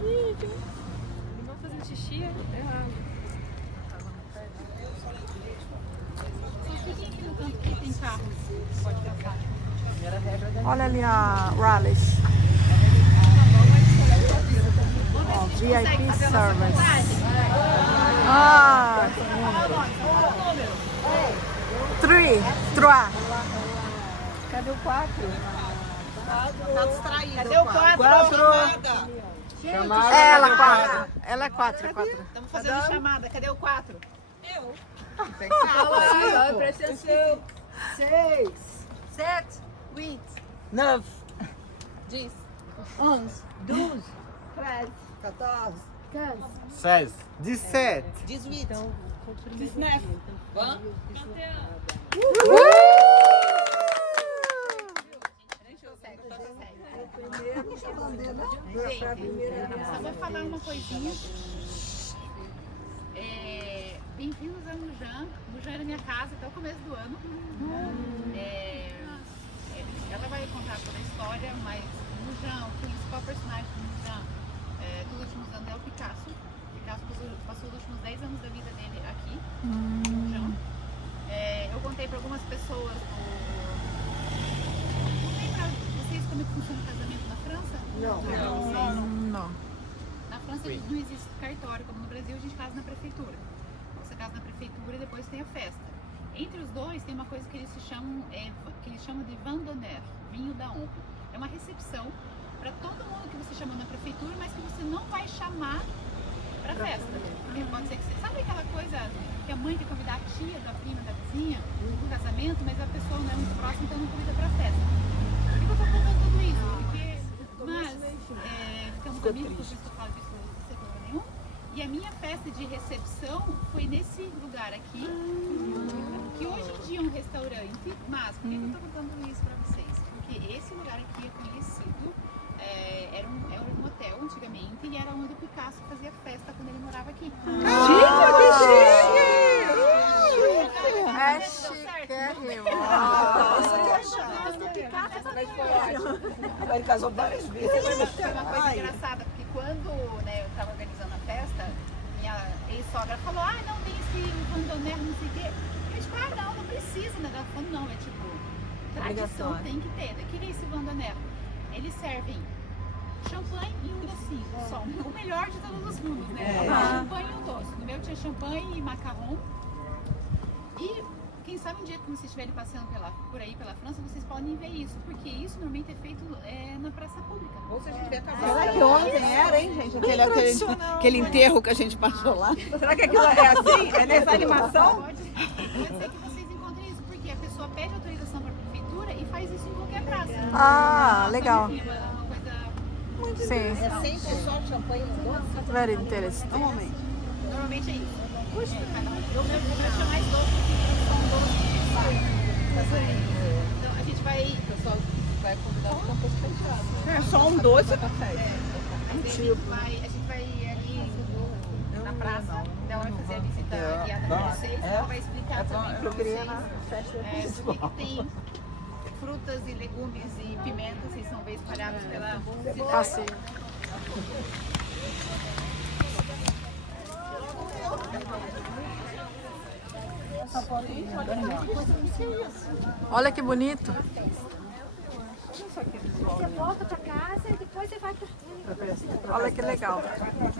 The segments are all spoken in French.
Não fazendo xixi é errado. Só fiquem aqui no canto que tem carro. Pode passar. Olha ali a Raleigh. Ó, VIP Service. Ah! 3. Cadê o 4? Tá distraído. Cadê o 4? Chamada. Ela 4. Ela é 4, é 4. Estamos fazendo chamada. Cadê o 4? Tem que ser Fala aí, ó, pô. presta atenção. 6, 7, 8, 9, 10, 11, 12, 13, 14, 15, 16, 17. 18. 19. Só vou falar uma coisinha. Bem-vindos a Mujan. Mujan era minha casa até o começo do ano. Ela vai contar toda a história, mas Mujan, o principal personagem do Mujan dos últimos anos é o Picasso. O Picasso passou os últimos 10 anos da vida dele aqui, em Mujan. Eu contei para algumas pessoas contei para vocês como é que funciona o casamento na França? Não. Na França não existe cartório, como no Brasil a gente casa na prefeitura. Você casa na prefeitura e depois tem a festa. Entre os dois tem uma coisa que eles chamam de vin d'honneur, vinho da honra. É uma recepção para todo mundo que você chamou na prefeitura, mas que você não vai chamar para festa. Porque pode ser que você... Sabe aquela coisa que a mãe quer convidar a tia, da prima, da vizinha no casamento, mas a pessoa não é muito próxima, então não convida para festa. Por que eu estou contando tudo isso? Ficamos amigos, por isso que eu falo disso sem problema nenhum. E a minha festa de recepção foi nesse lugar aqui, que hoje em dia é um restaurante, mas por que eu estou contando isso para vocês? Porque esse lugar aqui é conhecido, era um hotel antigamente e era onde o Picasso fazia festa quando ele morava aqui. É chique. Ele casou várias vezes. Foi uma coisa engraçada, porque quando eu estava organizando a festa, minha ex-sogra falou, não tem esse bandonero, não sei o quê. Eu disse, não precisa, né? Ela falou, não, é tipo, tradição tem que ter. O que é esse bandonero? Eles servem champanhe e um docinho, só. O melhor de todos os mundos, né? Champanhe e um doce. No meu tinha champanhe e macarrão. E quem sabe um dia que vocês estiverem passeando por aí pela França, vocês podem ver isso, porque isso normalmente é feito na praça pública. Ou se a gente vê Será que ontem era, hein, gente? Aquele enterro que a gente passou lá. Será que aquilo é assim? É nessa animação? Pode ser que vocês encontrem isso, porque a pessoa pede autorização para a prefeitura e faz isso em qualquer praça. Ah, legal. Enfim, é uma coisa... Sim. É sempre só champanhe e doce? Very interesting. Normalmente é isso. Puxa, eu vou chamar mais doce aqui, só um doce. Então a gente vai... O pessoal vai convidar os campos fechados. É só um doce. A gente vai ali na praça, ela vai fazer a visita guiada para vocês, ela vai explicar também para vocês por que tem frutas e legumes e pimentas, vocês vão ver espalhados pela cidade. Passeio. Olha que bonito. Você volta pra casa e depois você vai pra... Olha que legal.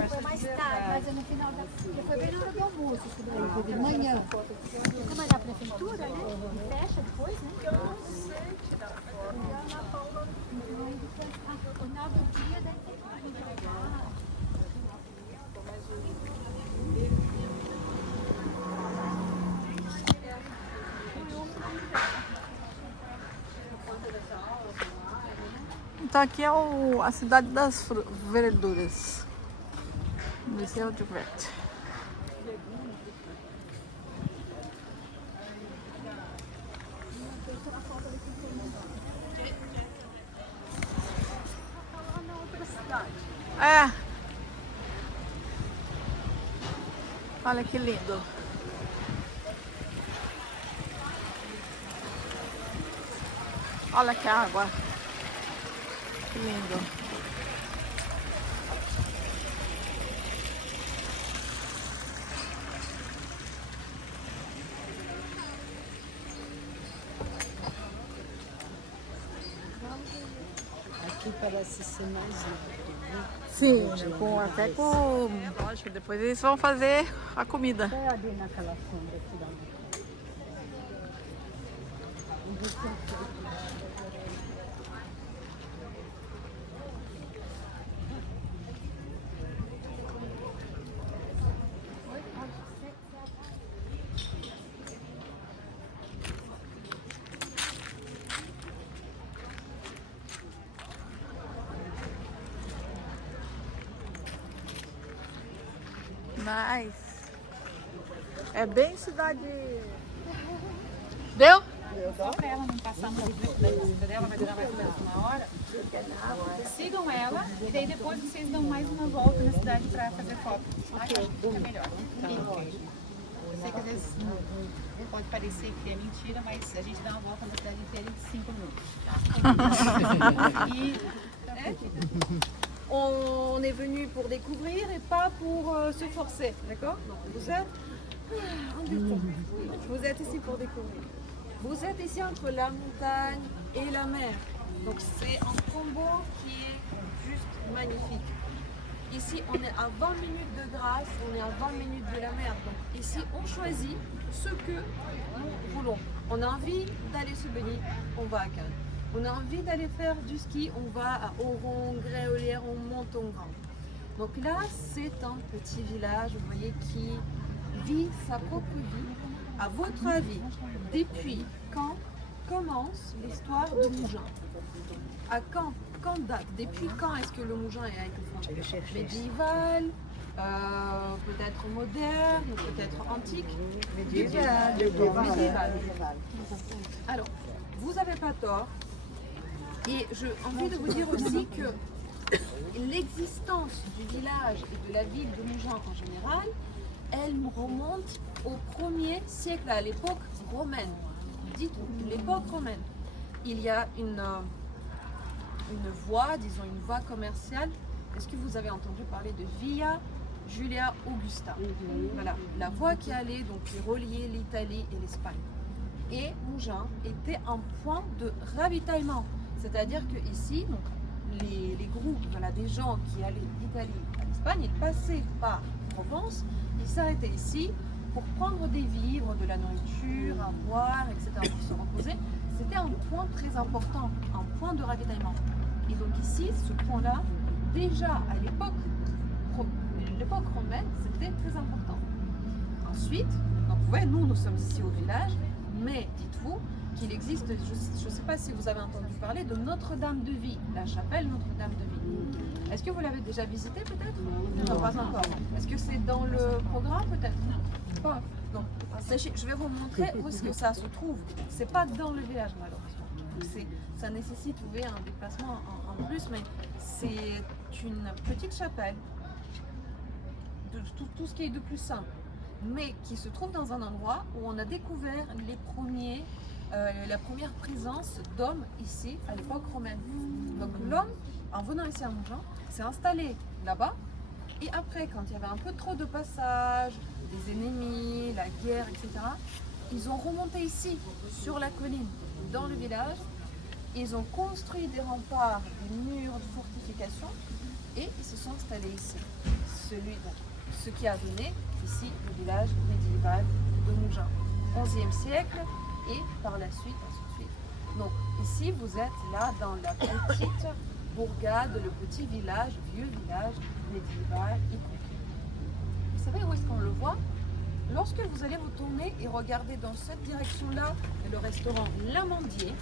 Foi mais tarde, mas no final da... Porque foi bem na hora do almoço, isso daí, foi de manhã. Como é da prefeitura, né? E fecha depois, né? Eu não sei tirar foto. Aí depois, no final do dia, daí tem que entregar. Então aqui é a cidade das verduras. Museu de Verde. É. Olha que lindo. Olha que água. Que lindo. parece ser mais rápido, né? Sim, até com... Lógico, depois eles vão fazer a comida. Até ali naquela sombra aqui da mão. Nice. É bem cidade... Deu? Só para ela não passar muito da visita dela, vai durar mais ou menos uma hora. Sigam ela e daí depois vocês dão mais uma volta na cidade para fazer foto. Acho que fica melhor. Eu sei que às vezes pode parecer que é mentira, mas a gente dá uma volta na cidade inteira em 5 minutos. Tá? On est venu pour découvrir et pas pour se forcer, d'accord? Donc vous êtes vous êtes ici pour découvrir. Vous êtes ici entre la montagne et la mer. Donc c'est un combo qui est juste magnifique. Ici on est à 20 minutes de Grasse, on est à 20 minutes de la mer. Donc ici on choisit ce que nous voulons. On a envie d'aller se baigner, on va à Cannes. On a envie d'aller faire du ski, on va à Oron, Gréolière, on monte en grand. Donc là, c'est un petit village, vous voyez, qui vit sa propre vie. À votre avis, depuis quand commence l'histoire de Mougins? À quand date? Depuis quand est-ce que le Mougins a été fondé? Médiéval, peut-être moderne, peut-être antique? Médiéval. Alors, vous n'avez pas tort. Et j'ai envie de vous dire aussi que l'existence du village et de la ville de Mougins en général, elle remonte au 1er siècle, à l'époque romaine. Dites-vous, l'époque romaine. Il y a une voie, disons une voie commerciale. Est-ce que vous avez entendu parler de Via Julia Augusta? Voilà, la voie qui allait, donc qui reliait l'Italie et l'Espagne. Et Mougins était un point de ravitaillement. C'est-à-dire que ici, donc, les groupes, voilà, des gens qui allaient d'Italie à l'Espagne, ils passaient par Provence, ils s'arrêtaient ici pour prendre des vivres, de la nourriture, à boire, etc., pour se reposer. C'était un point très important, un point de ravitaillement. Et donc ici, ce point-là, déjà à l'époque romaine, c'était très important. Ensuite, donc vous voyez, nous sommes ici au village, mais dites-vous qu'il existe, je ne sais pas si vous avez entendu parler de Notre-Dame de Vie, la chapelle Notre-Dame de Vie. Est-ce que vous l'avez déjà visitée peut-être? Non, pas encore. Est-ce que c'est dans le programme peut-être? Pas. Donc, sachez, je vais vous montrer où est-ce que ça se trouve. C'est pas dans le village malheureusement. Ça nécessite, vous voyez, un déplacement en plus, mais c'est une petite chapelle, de tout ce qui est de plus simple, mais qui se trouve dans un endroit où on a découvert la première présence d'hommes ici à l'époque romaine. Donc l'homme, en venant ici à Mougins, s'est installé là-bas, et après, quand il y avait un peu trop de passages, des ennemis, la guerre, etc., ils ont remonté ici, sur la colline, dans le village. Ils ont construit des remparts, des murs de fortification, et ils se sont installés ici. Ce qui a donné ici le village médiéval de Mougins, 11e siècle, et par la suite, ainsi de suite. Donc ici, vous êtes là dans la petite bourgade, le petit village, vieux village médiéval y compris. Vous savez où est-ce qu'on le voit? Lorsque vous allez vous tourner et regarder dans cette direction-là, le restaurant L'Amandier,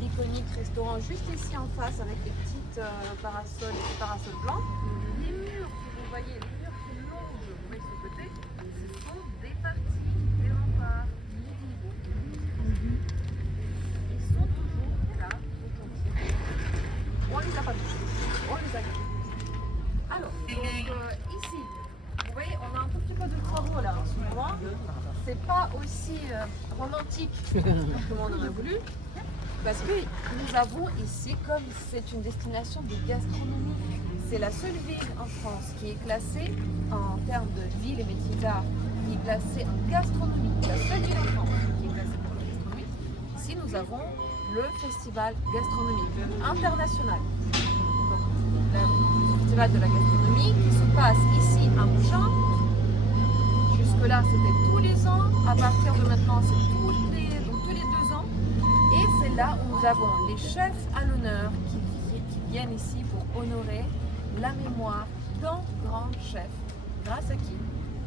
l'iconique restaurant juste ici en face avec les petites parasols et les parasols blancs, les murs que vous voyez, les murs qui longent, vous voyez ce côté, ce sont des parties des remparts médiévaux. Ils sont toujours là, authentiques. On les a pas touchés, on les a gardés. Alors, donc ici, vous voyez, on a un tout petit peu de travaux là en ce moment. C'est pas aussi romantique comme on aurait voulu, parce que nous avons ici, comme c'est une destination de gastronomie, c'est la seule ville en France qui est classée en termes de ville et métiers d'art, qui est classée en gastronomie. La seule ville en France qui est classée pour la gastronomie. Ici, nous avons le festival gastronomique international. le festival de la gastronomie qui se passe ici à Mougins. Jusque-là, c'était tous les ans. À partir de maintenant, c'est tous les 2 ans. Et c'est là où nous avons les chefs à l'honneur qui viennent ici pour honorer la mémoire d'un grand chef. Grâce à qui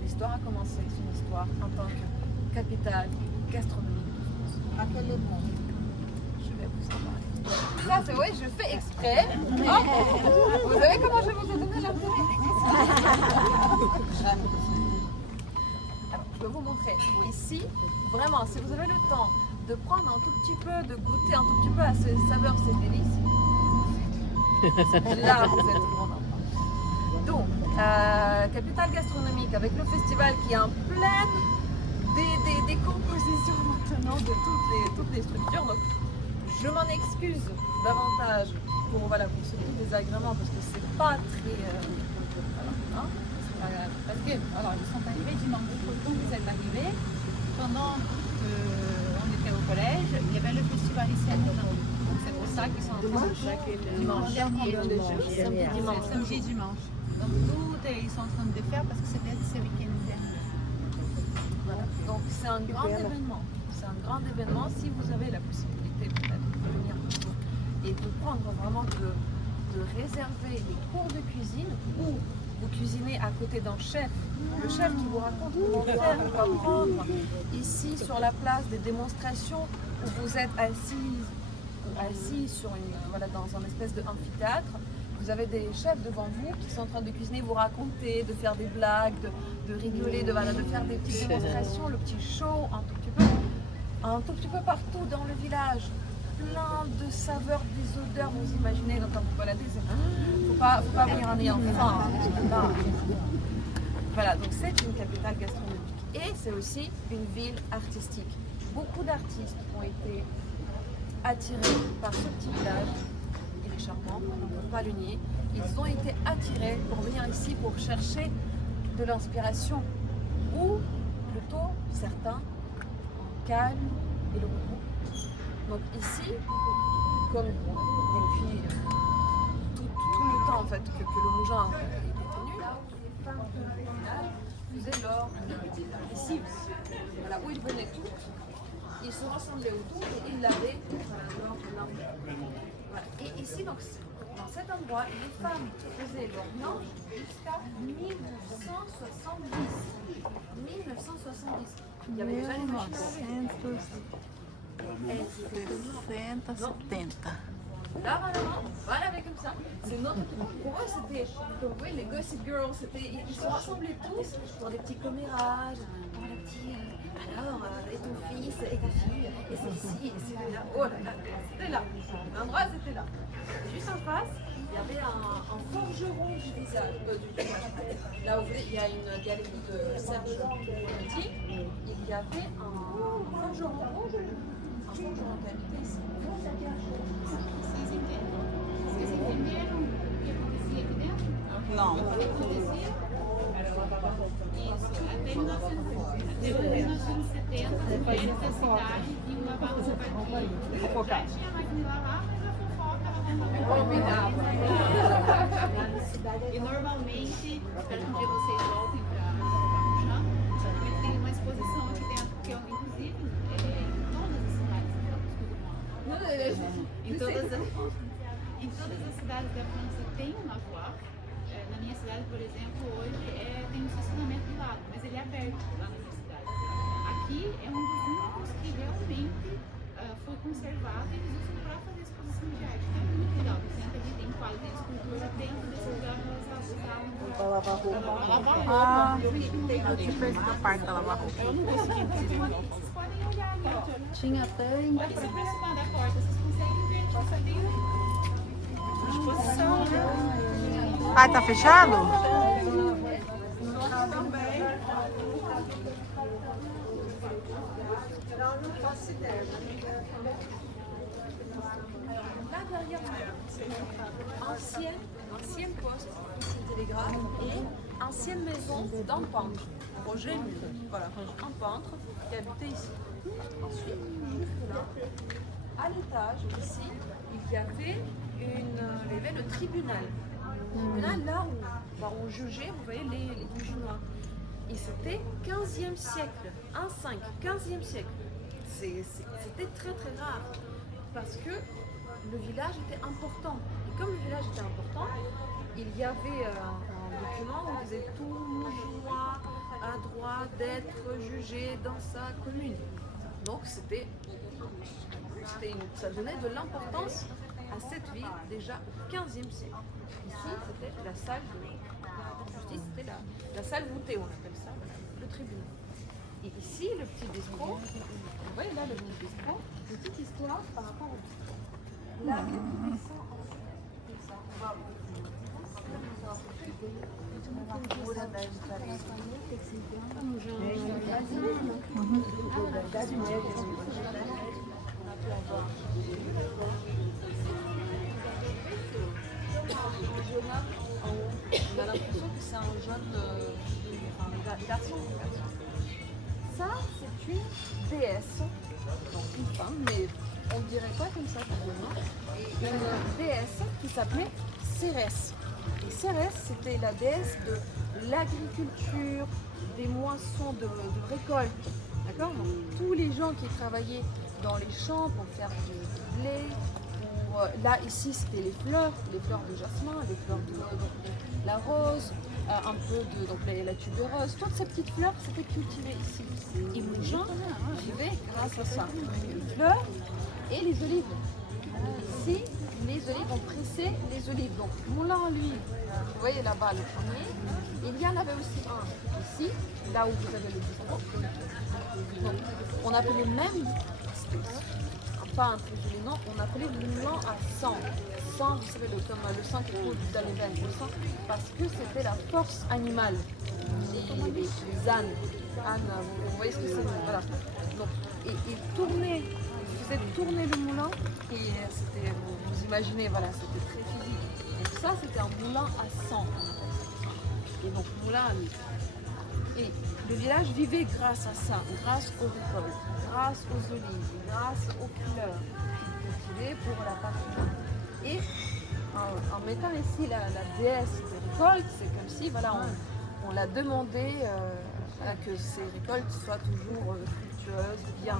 l'histoire a commencé, son histoire en tant que capitale gastronomique de France. À quel moment? Je vais vous en parler. Ça, c'est vrai, je fais exprès. Hop. Vous savez comment je vous ai donné l'intérêt? Alors, je vais vous montrer. Ici, vraiment, si vous avez le temps de prendre un tout petit peu, de goûter un tout petit peu à ces saveurs, ces délices, là, vous êtes vraiment. Donc, capitale gastronomique avec le festival qui est en pleine des compositions maintenant de toutes les structures. Donc, je m'en excuse davantage pour ce petit désagrément parce que c'est pas très. Voilà, hein, c'est pas grave. Parce que, alors, ils sont arrivés dimanche. Quand vous êtes arrivés, pendant on était au collège, il y avait le festival ici à Mougins. Donc, c'est pour ça qu'ils sont en train de dimanche. Samedi, dimanche. Donc, ils sont en train de faire parce que c'était ce week-end dernier. Voilà. Donc, c'est un grand événement. C'est un grand événement si vous avez la possibilité peut-être de venir et de prendre vraiment de réserver les cours de cuisine ou vous cuisinez à côté d'un chef. Le chef qui vous raconte comment faire, quoi prendre. Ici, sur la place, des démonstrations où vous êtes assis sur dans un espèce d'amphithéâtre. Vous avez des chefs devant vous qui sont en train de cuisiner, vous raconter, de faire des blagues, de rigoler, de faire des petites démonstrations, le petit show, un tout petit peu partout dans le village. Plein de saveurs, des odeurs, vous imaginez, donc quand vous baladez, faut pas venir en ayant faim. Voilà, donc c'est une capitale gastronomique. Et c'est aussi une ville artistique. Beaucoup d'artistes ont été attirés par ce petit village. Il est charmant, on ne peut pas le nier. Ils ont été attirés pour venir ici pour chercher de l'inspiration. Ou plutôt, certains, en calme et le repos. Donc ici, comme depuis tout le temps en fait, que le Mougins était connu, là où les femmes du village faisaient leur ici, voilà, où ils venaient tous, ils se ressemblaient autour et ils lavaient leur linge. Voilà. Et ici, donc, dans cet endroit, les femmes faisaient leur linge jusqu'à 1970. 1970. Il y avait déjà les machines. 1970. Là, vraiment, voilà, avec comme ça. C'est notre. Pour eux, c'était, comme vous voyez, les Gossip Girls, ils se rassemblaient tous pour des petits commérages, pour les petits. Alors, et ton fils, et ta fille, et celle-ci, et celui-là. Oh là là, c'était là. L'endroit, c'était là. Et juste en face, il y avait un forgeron du visage. Là où il y a une galerie de Serge Petit, il y avait un forgeron. Un forgeron qui habitait ici. Vocês entenderam o que acontecia aqui dentro? Não. O que acontecia? Isso, até 1970, as mulheres da cidade iam lavar roupa aqui. Já tinha máquina de lavar, mas a fofoca ela não. E normalmente, espero que um dia vocês voltem para Mougins, também tem uma exposição aqui dentro, que eu, inclusive, em todas as cidades em todas as cidades da França tem um lavoir. Na minha cidade, por exemplo, hoje tem um estacionamento do lado, mas ele é aberto lá na minha cidade. Aqui é um dos únicos que realmente foi conservado e eles usam para fazer exposição de arte. Então é muito legal. Você entra aqui, tem quadro, tem escultura, dentro desse lugar elas usavam para lavar roupa. Deixa eu ver se parte da lavar roupa. Eu não consegui. Vocês podem olhar ali, ó. Tinha tanque. Aqui se aproximar da porta, vocês conseguem ver que só tem exposição, né? Ah, tá fechado? Là derrière moi, ancien poste ici télégraphe et ancienne maison d'un peintre, Roger Mule. Voilà, un peintre qui habitait ici. Ensuite, juste là, à l'étage ici, il y avait le tribunal. Et là où on jugeait, vous voyez, les Musulmans. Et c'était 15e siècle, 1-5, 15e siècle. C'était très très rare parce que le village était important. Et comme le village était important, il y avait un document où il disait tout musulman a droit d'être jugé dans sa commune. Donc ça donnait de l'importance à cette ville déjà au 15e siècle. Ici, c'était la salle de justice, c'était la salle voûtée, on appelle ça, voilà, le tribunal. Et ici, le petit bistrot, vous voyez là le petit bistrot, une petite histoire par rapport au bistrot. Là, il y a tout descend on a l'impression que c'est un jeune garçon. Ça, c'est une déesse, donc une femme, mais on ne dirait pas comme ça finalement. Une déesse qui s'appelait Cérès. Et Cérès, c'était la déesse de l'agriculture, des moissons de récolte. D'accord ? Donc, tous les gens qui travaillaient dans les champs pour faire du blé, là ici c'était les fleurs de jasmin, les fleurs de la rose, un peu de la tuberose, toutes ces petites fleurs c'était cultivé ici. Et les gens vivaient grâce à ça. Les fleurs et les olives. Ici, les olives, on pressait les olives. Donc moulin lui, vous voyez là-bas le premier, il y en avait aussi un ici, là où vous avez le bistrot. Donc on appelait même, pas un très joli nom, on appelait le moulin à sang. Sang, vous savez, comme le sang qui coule dans les veines, le sang, parce que c'était la force animale. Les ânes, vous voyez ce que c'est, voilà. Donc, il tournait, il faisait tourner le moulin, et c'était, vous imaginez, voilà, c'était très physique. Et ça, c'était un moulin à sang. Et donc, moulin à lui. Et le village vivait grâce à ça, grâce aux récoltes, grâce aux olives, grâce aux fleurs cultivées pour la patrie. Et en mettant ici la déesse des récoltes, c'est comme si voilà, on l'a demandé que ces récoltes soient toujours fructueuses, bien.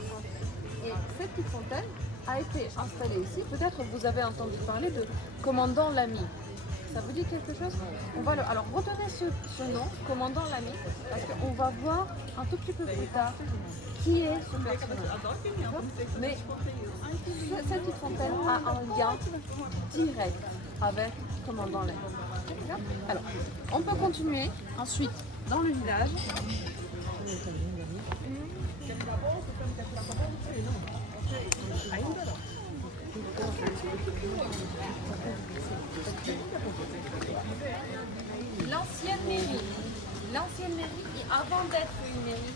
Et cette petite fontaine a été installée ici. Peut-être que vous avez entendu parler de commandant Lamy. Ça vous dit quelque chose? Alors retenez ce nom, commandant Lamy, parce qu'on va voir un tout petit peu plus tard qui est ce personnage. Mais cette petite fontaine a un lien direct avec commandant Lamy. Alors, on peut continuer ensuite dans le village. L'ancienne mairie, avant d'être une mairie,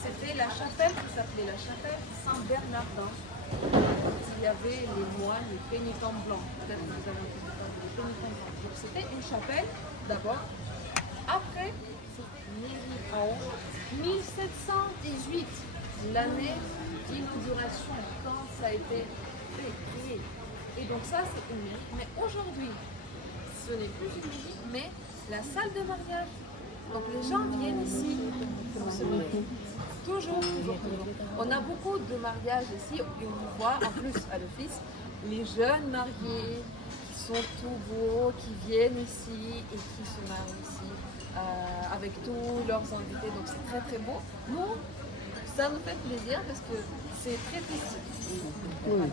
c'était la chapelle qui s'appelait la chapelle Saint-Bernardin. Il y avait les moines, les pénitents blancs. Peut-être que vous avez entendu parler des pénitents blancs. Donc c'était une chapelle d'abord. Après, cette mairie en 1718, l'année d'inauguration, quand ça a été créé. Et donc ça, c'est une mairie. Mais aujourd'hui, ce n'est plus une mairie, mais la salle de mariage. Donc les gens viennent ici pour se marier. Toujours. On a beaucoup de mariages ici et on voit en plus à l'office les jeunes mariés qui sont tout beaux, qui viennent ici et qui se marient ici avec tous leurs invités. Donc c'est très très beau. Nous, ça nous fait plaisir parce que c'est très festif. Oui.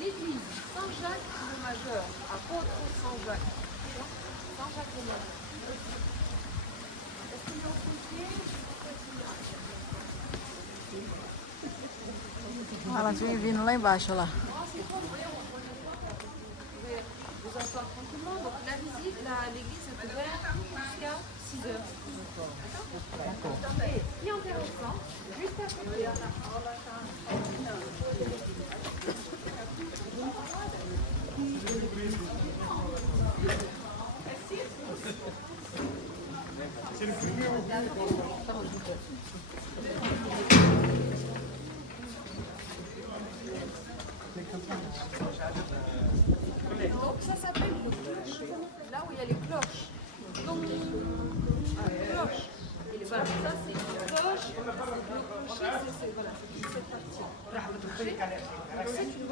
L'église Saint-Jacques le Majeur, apôtre Saint-Jacques. Saint-Jacques le Majeur. Est-ce que vous en souvenez? Elas vêm vindo lá embaixo, lá. Vous asseoir tranquillement. Donc la visite, l'église est ouverte jusqu'à 6 heures. D'accord. Et ce qui est intéressant, juste à côté, donc ça s'appelle le clocher, là où il y a les cloches. Donc, cloche. Et voilà, ça c'est une cloche. Le clocher, c'est voilà, c'est cette partie. Le clocher, c'est une tour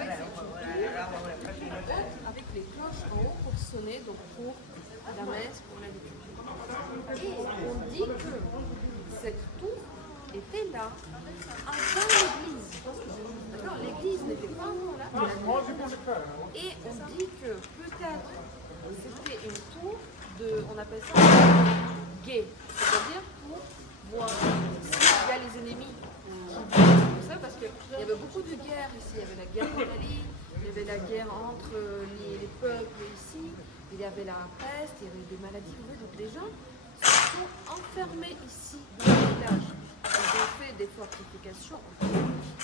avec les cloches en haut pour sonner, donc pour la messe, pour la liturgie. Et on dit que cette tour était là avant l'église. D'accord, l'église n'était pas encore là. Et on dit que peut-être c'était une tour de, on appelle ça guet, c'est-à-dire pour voir s'il y a les ennemis. Vous savez, parce qu'il y avait beaucoup de guerres ici. Il y avait la guerre d'Italie, il y avait la guerre entre les peuples ici, il y avait la peste, il y avait des maladies. Donc les gens se sont enfermés ici dans le village. Ils ont fait des fortifications.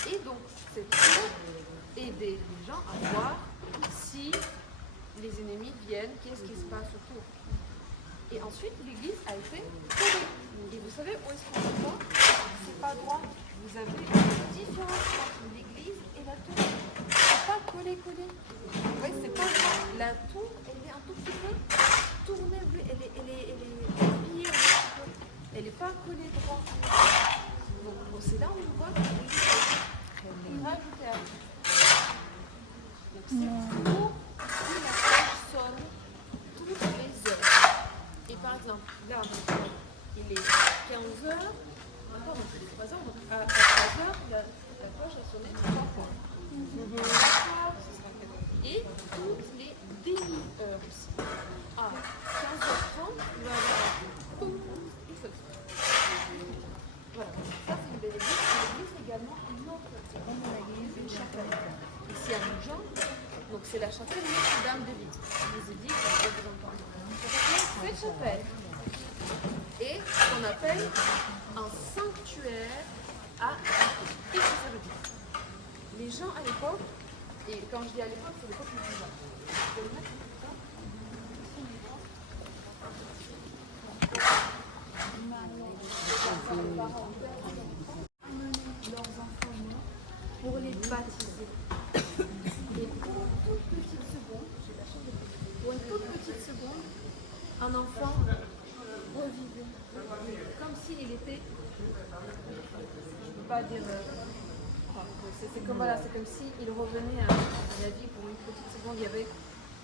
Et donc cette tour aidait les gens à voir si les ennemis viennent, qu'est-ce qui se passe autour. Et ensuite, l'église a été collée. Et vous savez où est-ce qu'on le voit? C'est pas droit. Vous avez une différence entre l'église et la tour. C'est pas collé. Vous voyez, c'est pas droit. La tour, elle est un tout petit peu tournée. Elle est pliée un petit peu. Elle n'est pas collée droit. Donc c'est là où on voit que l'église est rajoutée à vous. Donc c'est pour que la cloche sonne toutes les heures. Et par exemple, là, il est 15 heures, encore il est 3 heures, donc à 3 heures, la cloche a sonné 3 fois. Et toutes les demi-heures aussi. À 15h30, il va y avoir un poum, et ça sonne. Voilà, ça c'est une belle église. L'église également une autre église, une chapelle. Ici à Mougins, donc c'est la chapelle Notre-Dame de Vie. Je vous ai dit que je vais vous entendre. Cette chapelle est ce qu'on appelle un sanctuaire à Vite. Qu'est-ce que ça veut dire? Les gens à l'époque, et quand je dis à l'époque, c'est l'époque musulmane. Je vais le mettre comme ça. Amener leurs enfants pour les baptiser. Et pour une toute petite seconde, j'ai la chance de pour une toute petite seconde, un enfant revivait. Comme s'il était, je ne peux pas dire, c'est comme voilà, c'est comme s'il revenait à la vie pour une petite seconde. Il y avait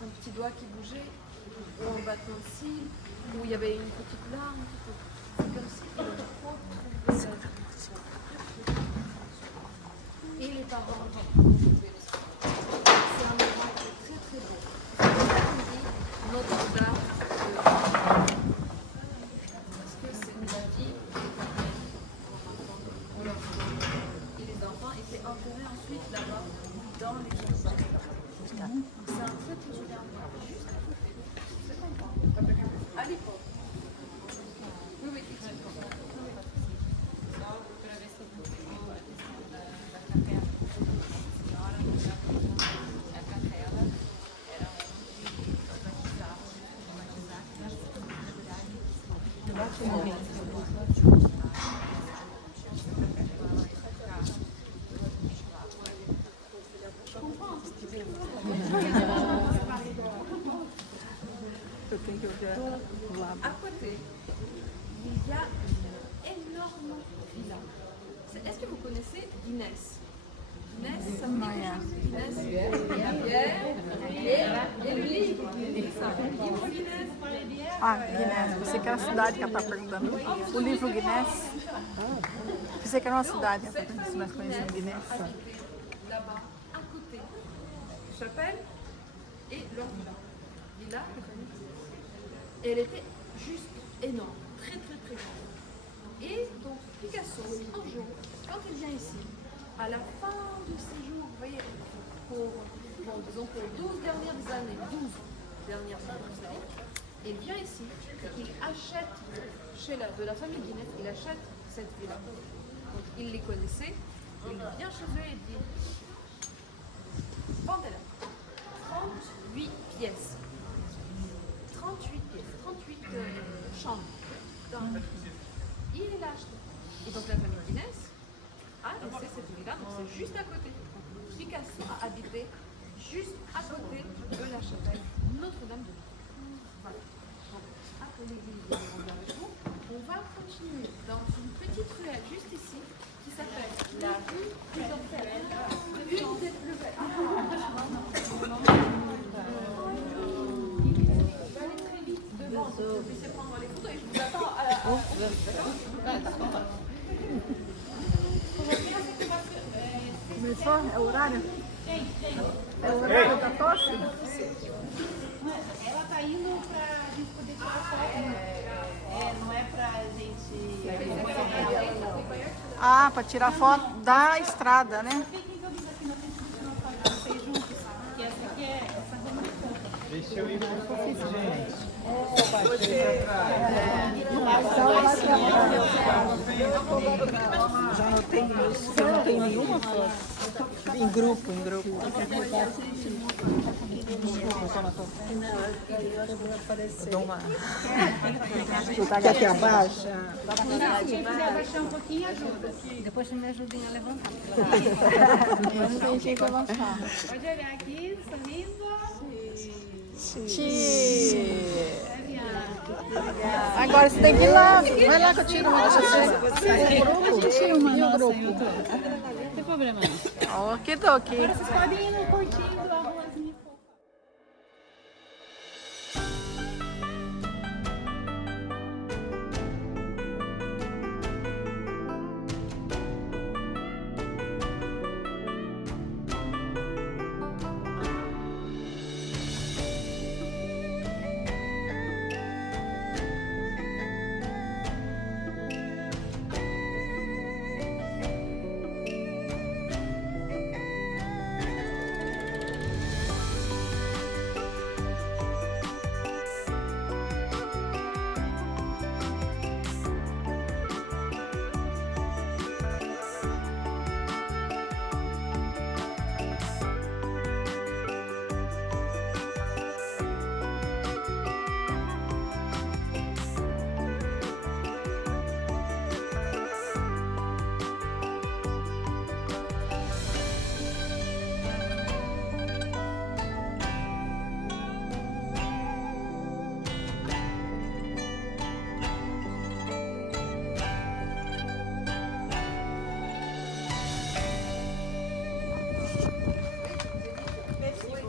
un petit doigt qui bougeait, ou un battement de cils, ou il y avait une petite larme. C'est comme s'il retrouvait sa vie. Et les parents retrouvaient l'esprit. C'est un miracle très très beau. C'est pour ça qu'on dit Notre-Dame de Vie. Parce que c'est la vie éternelle. On leur donne. Et les enfants étaient enterrés ensuite là-bas, dans les jardins. C'est un très très joli endroit. Juste à côté. C'est sympa. À l'époque. Oui, oui, exactement. À côté, il y a une énorme villa. Est-ce que vous connaissez Guinness? Guinness, ça me dit quelque chose? Guinness, la bière et le livre. C'est ça, le livre Guinness. Ah, Guinness. Pensei que era a cidade que ela está perguntando. O livro Guinness. Pensei que era uma cidade. Ela está perguntando se nós conhecemos Guinness. Là-bas, à côté, chapelle et leur villa. Villa, elle était juste énorme, très très très grande. Et donc Picasso, un jour, quand il vient ici, à la fin du séjour, vous voyez, disons pour 12 dernières années, il vient ici, il achète de la famille Guinness, il achète cette villa. Donc il les connaissait, il vient chez eux et dit vendez-la. 38 pièces. 38 chambres. Il l'a acheté. Et donc la famille Guinness a laissé cette villa, donc c'est juste à côté. Picasso a habité juste à côté de la chapelle Notre-Dame de Lille. Voilà. Donc, après l'église de Rouen-Garrigou, on va continuer dans une petite ruelle juste ici qui s'appelle la rue des Orfèvres. Une des plus belles. Devant, pour que vous puissiez prendre les photos et je vous attends Começou? É o horário? É o horário da tosse? Ela tá indo pra gente poder tirar foto. Não é pra gente. Ah, para tirar foto da estrada, né? Fiquem todos aqui na frente do final, vocês juntos. Que essa aqui é essa rama de foto. Deixa eu ir por favor, gente. Já não tem nenhuma foto. Em grupo. Dou uma. Quer que abaixa? Quem quiser abaixar um pouquinho, ajuda. Depois você me ajudem a levantar. Não tem jeito de avançar. Pode olhar aqui, sorrindo. Agora você tem que ir lá. Vai lá que eu tiro uma dessa grupo. Não tem problema não. Okidoki. Agora vocês podem ir no curtindo a ruazinha.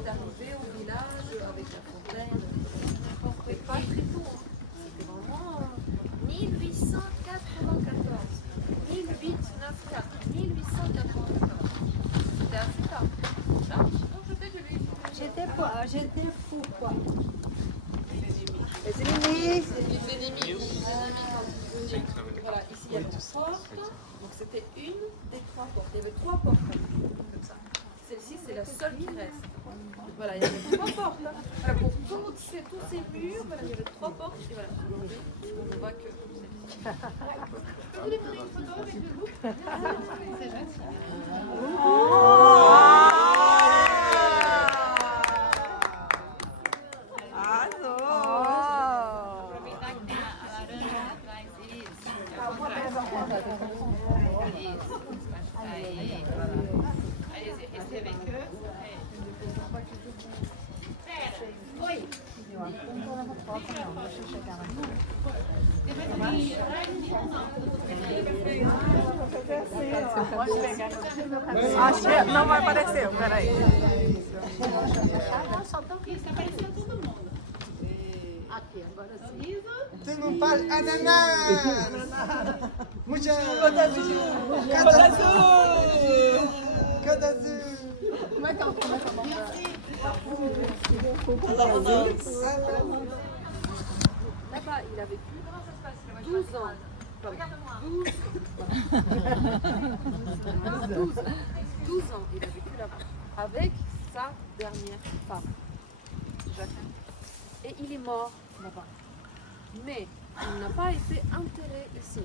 d'arriver au village avec la fontaine, n'importe pas très tôt. C'était vraiment 1894, 1894, 1894. C'était assez tard. Là, sinon je fais de lui. J'étais fou, quoi. Les ennemis. Voilà, ici il y avait une porte. Donc c'était une des trois portes. Il y avait trois portes comme ça. Celle-ci, c'est la seule qui reste. Voilà, il y avait trois portes. Hein. Voilà, pour tous ces murs, voilà, il y avait trois portes. Et voilà, aujourd'hui, on ne voit que celle-ci. Vous voulez prendre une photo avec le loup? C'est gentil. Aproveitar que tem a laranja atrás. Isso. Ao contrário. Isso. Aí. Aí, esse é bem que Oi. Acho que não vai aparecer, peraí. Só tão que está aparecendo todo mundo. Aqui, agora sim. Tu não faz ananá! Muita... Cada azul! Cada azul! Como é que é a mão? Là-bas, il a vécu 12 ans. 12 12 ans, il a vécu là-bas, avec sa dernière femme, Jacques. Et il est mort là-bas. Mais il n'a pas été enterré ici.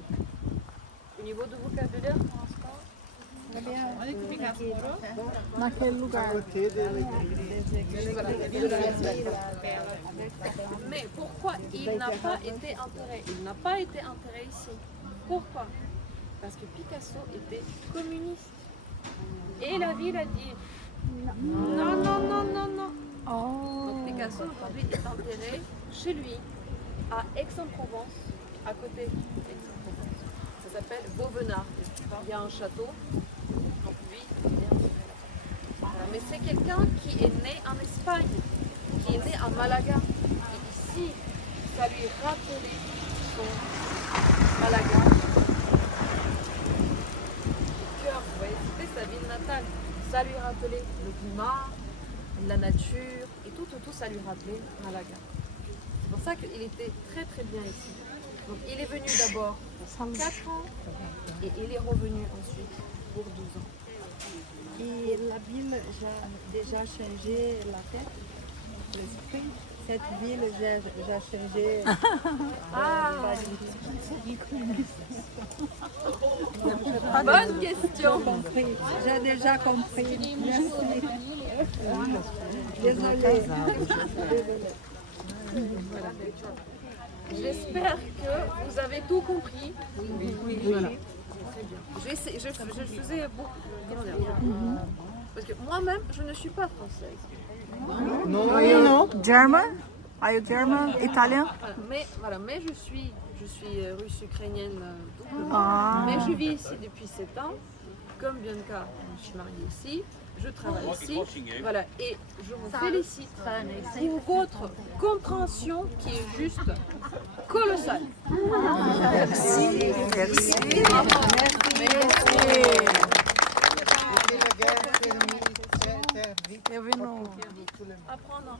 Au niveau du vocabulaire, pour l'instant, Naquele lugar. mais pourquoi il n'a pas été enterré? Il n'a pas été enterré ici. Pourquoi? Parce que Picasso était communiste. Et la ville a dit non, non, non, non, non. Donc Picasso aujourd'hui est enterré chez lui, à Aix-en-Provence, à côté d'Aix-en-Provence. Ça s'appelle Vauvenard. Il y a un château. Donc lui, il est enterré là. Voilà. Mais c'est quelqu'un qui est né en Espagne, qui est né à Malaga. Et ici, ça lui rappelait son Malaga. Le cœur, vous voyez, c'était sa ville natale. Ça lui rappelait le climat, la nature, et tout autour, ça lui rappelait Malaga. C'est pour ça qu'il était très très bien ici. Donc il est venu d'abord pour 4 ans et il est revenu ensuite pour 12 ans. Et la ville a déjà changé la tête, l'esprit. Cette ville a changé. Bonne question. J'ai déjà compris. Désolée. J'espère que vous avez tout compris. Voilà. Je faisais beaucoup. Comment dire, parce que moi-même, je ne suis pas française. Non. German? Are you German? Italien? Mais voilà, mais je suis russe ukrainienne double. Ah. Mais je vis ici depuis 7 ans. Comme Bianca, je suis mariée ici. Je travaille ici, voilà, et je vous félicite pour votre compréhension qui est juste colossale. Merci. Eu vi no... Apprendre.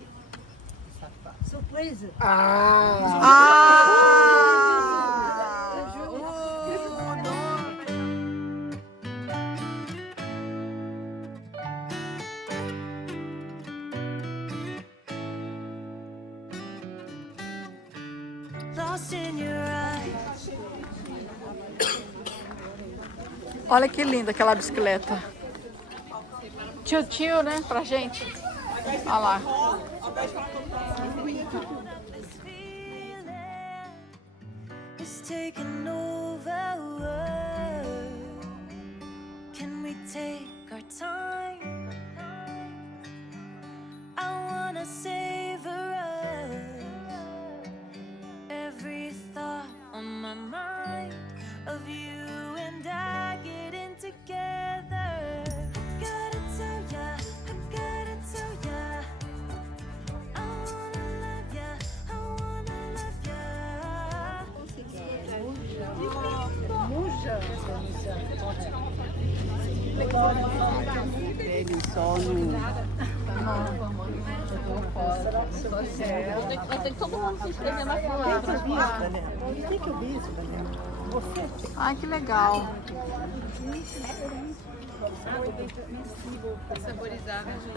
Surprise. Olha que linda aquela bicicleta. Tio, né? Pra gente. Olha lá. It's taking over. Can we take our time? I wanna savor us. Every thought on my mind of you and I getting together. Gotta tell ya, I gotta tell ya, I wanna love ya, I wanna love ya. Ele só no... Ai, que legal. Saborizar, gente.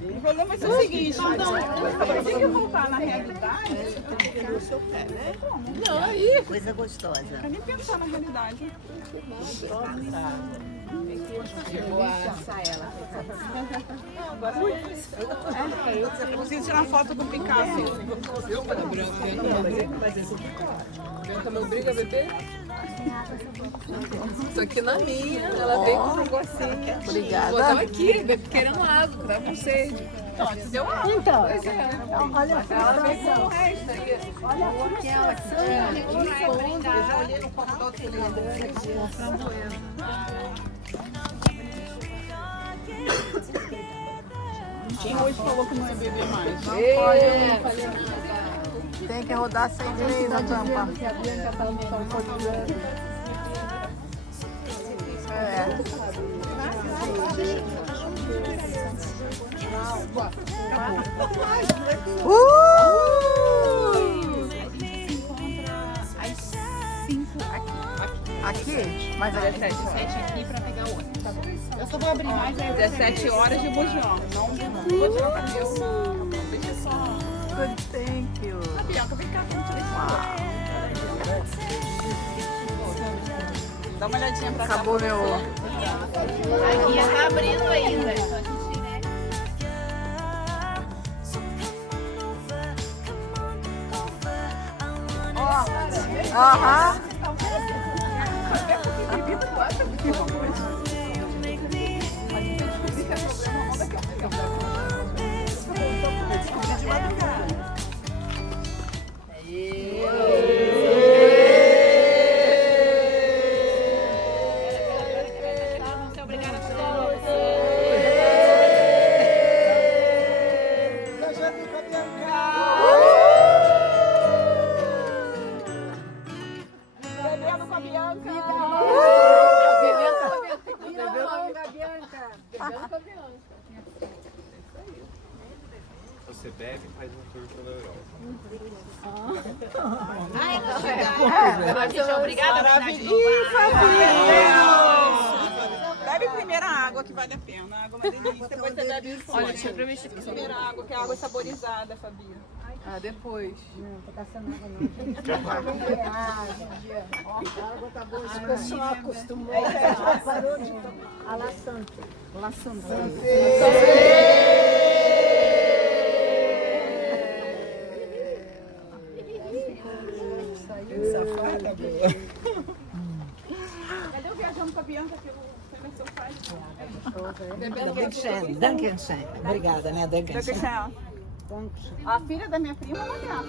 O problema vai ser o seguinte, agora tem que voltar na realidade, no seu pé, né? Não, aí. Coisa gostosa. Pra nem pensar na realidade. Eu preciso tirar foto com o Picasso. Bianca não briga, bebê? Isso aqui na minha, ela veio com um negocinho. Obrigada. Botou aqui, querendo água, tava com sede. Deu água. Então, Pois é. olha Ela veio com o resto aí. Olha aquela que Eu já olhei no copo do outro Quem hoje falou que não ia beber mais? Não pode. Tem que rodar sem direito a tampa. que a Bianca tá no alcoolizando. É. Aqui? Mas é 17 horas. 7 aqui pra pegar o ônibus. Eu só vou abrir mais aí. 17 horas de bujão. Não vou tirar o cabelo. Deixa só. good, thank you. Bianca, vem cá, vamos tirar esse Dá uma olhadinha pra cá. Acabou meu... Aqui tá abrindo ainda. Então a gente, né? So come on over, come on over. I wanna Aham. make me Muito obrigada a todos. Viajando com a Bianca. Bebendo com a Bianca. Você bebe e faz um tour pela Europa. A gente é obrigada a brindar de novo. Bebe primeiro a água que vale a pena. A água é uma delícia. Depois você bebe o Olha, deixa eu ver se primeiro a água, que é água saborizada, Fabia. Ah, depois. O pessoal acostumou, parou de tomar. A laçante. Safada, boa. Cadê o Viajando com a Bianca que o Emerson faz? Dankeschön. Obrigada, né? Dankeschön. A filha da minha prima é uma grata.